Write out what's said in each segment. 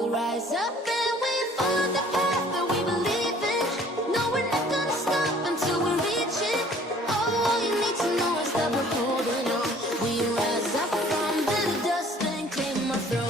will rise up and we follow the path that we believe in. No, we're not gonna stop until we reach it. All you need to know is that we're holding on. We rise up from the dust and claim our throne.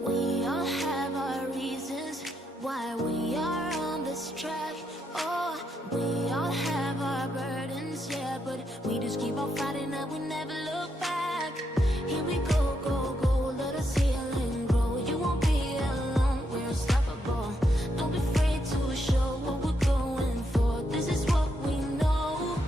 We all have our reasons why we are on this track. Oh, we all have our burdens, yeah, but we just keep on fighting and we never look back. Here we go, go, go, let us heal and grow. You won't be alone, we're unstoppable. Don't be afraid to show what we're going for. This is what we know.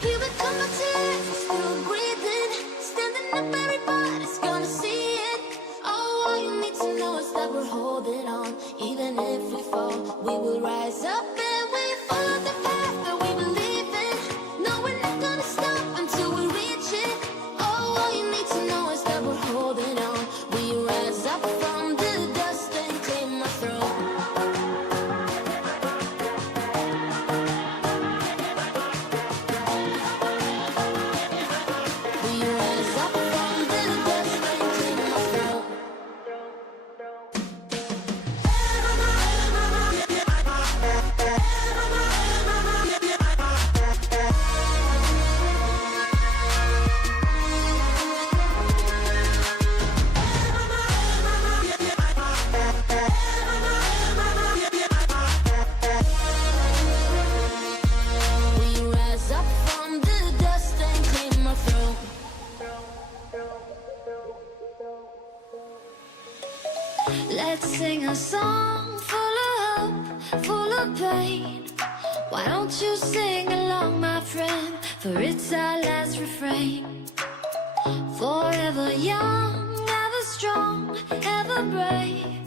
Here we come back to life, we're still breathing. Standing up, everybody's gonna see it. All you need to know is that we're holding on. Even if we fall, we will rise up and we follow the path that we believe in. No, we're not gonna stop until we reach it. All you need to know is that we're holding on. We rise up from the dust and claim our throne. We rise up from the dust and claim our throne. We rise up from the dust and claim our throne. Let's sing a song full of hope, full of pain. Why don't you sing along, my friend? For it's our last refrain. Forever young, ever strong, ever brave.